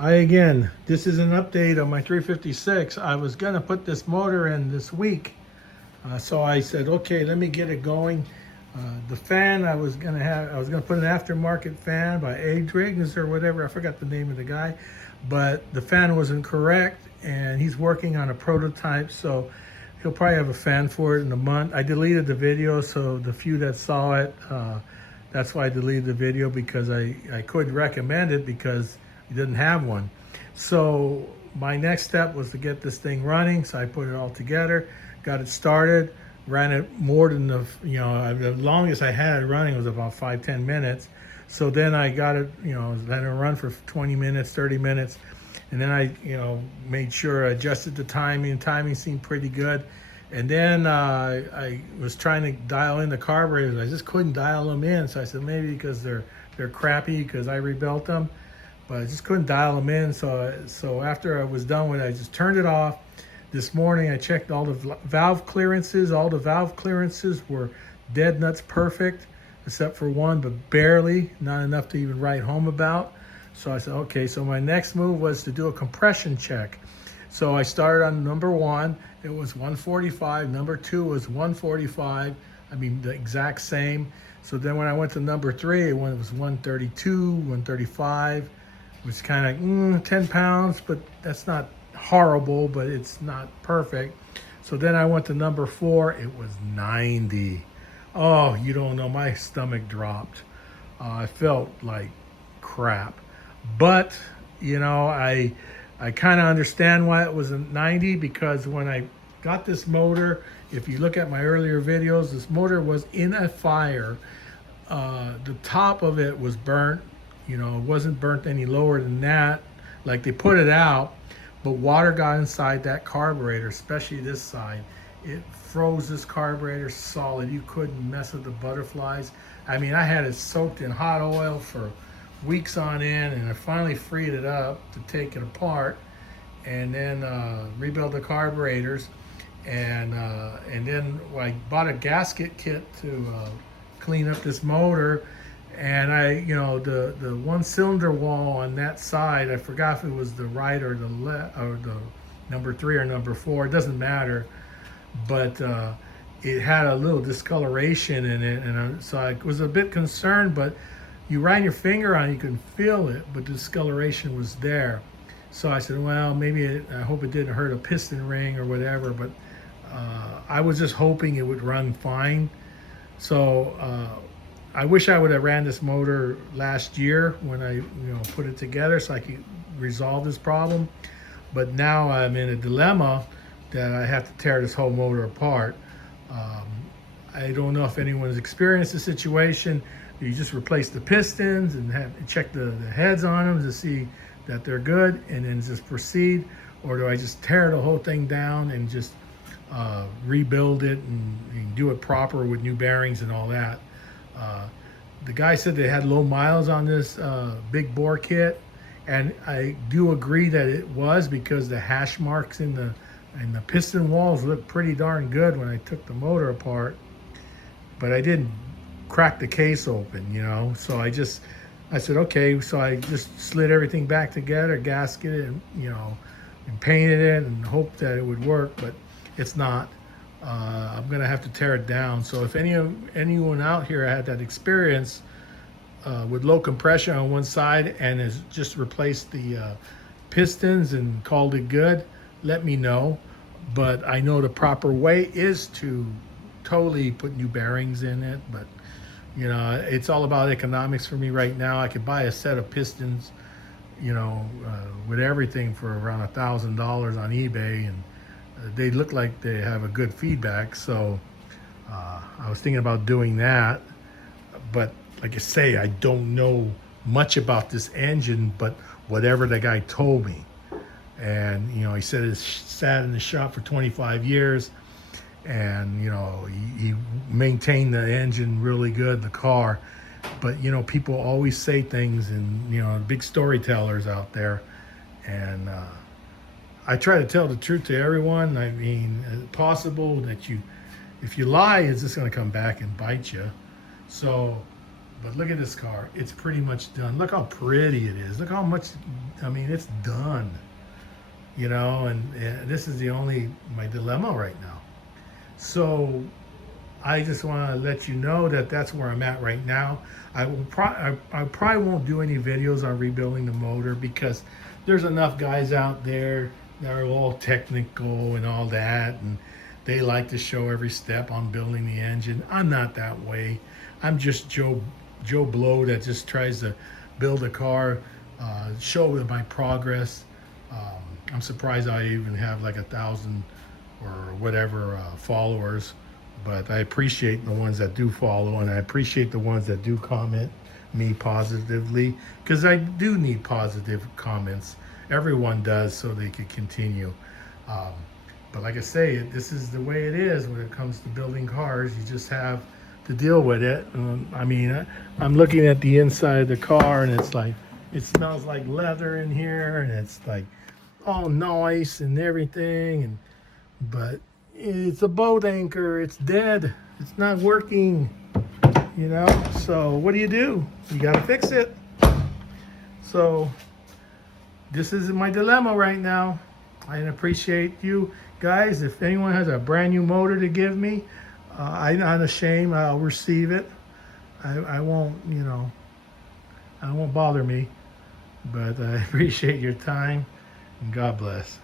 Again, this is an update on my 356. I was gonna put this motor in this week, so I said, okay, let me get it going. The fan I was gonna put an aftermarket fan by Adriggs or whatever. I forgot the name of the guy, but the fan wasn't correct, and he's working on a prototype, so he'll probably have a fan for it in a month. I deleted the video, so the few that saw it, that's why I deleted the video, because I couldn't recommend it because he didn't have one. So my next step was to get this thing running. So I put it all together, got it started, ran it more than the longest I had it running was about 5-10 minutes. So then I got it, let it run for 20 minutes, 30 minutes. And then I, made sure I adjusted the timing. Timing seemed pretty good. And then I was trying to dial in the carburetors. I just couldn't dial them in. So I said maybe because they're crappy because I rebuilt them, but I just couldn't dial them in. So after I was done with it, I just turned it off. This morning I checked all the valve clearances. All the valve clearances were dead nuts perfect, except for one, but barely, not enough to even write home about. So I said, okay, so my next move was to do a compression check. So I started on number one, it was 145, number two was 145, I mean the exact same. So then when I went to number three, it was 132, 135, which kind of 10 pounds, but that's not horrible, but it's not perfect. So then I went to number four, it was 90. Oh, you don't know, my stomach dropped. I felt like crap. But, I kind of understand why it was a 90, because when I got this motor, if you look at my earlier videos, this motor was in a fire. The top of it was burnt. It wasn't burnt any lower than that. Like they put it out, but water got inside that carburetor, especially this side. It froze this carburetor solid. You couldn't mess with the butterflies. I mean, I had it soaked in hot oil for weeks on end, and I finally freed it up to take it apart and then rebuild the carburetors. And then I bought a gasket kit to clean up this motor. And the one cylinder wall on that side, I forgot if it was the right or the left, or the number three or number four, it doesn't matter. But it had a little discoloration in it, and so I was a bit concerned, but you ran your finger on it, you can feel it, but the discoloration was there. So I said, well, maybe I hope it didn't hurt a piston ring or whatever, but I was just hoping it would run fine. So I wish I would have ran this motor last year when I put it together so I could resolve this problem. But now I'm in a dilemma that I have to tear this whole motor apart. I don't know if anyone's experienced the situation. You just replace the pistons and check the heads on them to see that they're good and then just proceed? Or do I just tear the whole thing down and just rebuild it and do it proper with new bearings and all that? The guy said they had low miles on this big bore kit, and I do agree that it was, because the hash marks in the piston walls looked pretty darn good when I took the motor apart, but I didn't crack the case open, so I said, okay, so I just slid everything back together, gasketed it, and painted it and hoped that it would work, but it's not. I'm gonna have to tear it down. So if anyone out here had that experience with low compression on one side and has just replaced the pistons and called it good, let me know. But I know the proper way is to totally put new bearings in it, but it's all about economics for me right now. I could buy a set of pistons, with everything for around $1,000 on eBay, and they look like they have a good feedback. So I was thinking about doing that, but like I say, I don't know much about this engine, but whatever the guy told me. And he said it's sat in the shop for 25 years, and he maintained the engine really good, the car. But people always say things, and big storytellers out there, and I try to tell the truth to everyone. I mean, it's possible that if you lie, it's just going to come back and bite you. So, but look at this car. It's pretty much done. Look how pretty it is. Look how much I mean, it's done. You know, and this is the only my dilemma right now. So I just want to let you know that that's where I'm at right now. I probably won't do any videos on rebuilding the motor because there's enough guys out there that are all technical and all that, and they like to show every step on building the engine. I'm not that way. I'm just Joe Blow that just tries to build a car, show my progress. I'm surprised I even have like 1,000 or whatever followers, but I appreciate the ones that do follow, and I appreciate the ones that do comment me positively, because I do need positive comments. Everyone does, so they could continue. But like I say, this is the way it is when it comes to building cars. You just have to deal with it. I mean, I'm looking at the inside of the car, and it's like, it smells like leather in here, and it's like all nice and everything, but it's a boat anchor. It's dead. It's not working, you know. So what do? You got to fix it. So this is my dilemma right now. I appreciate you guys. If anyone has a brand new motor to give me, I'm not ashamed. I'll receive it. I won't, you know, I won't bother me. But I appreciate your time, and God bless.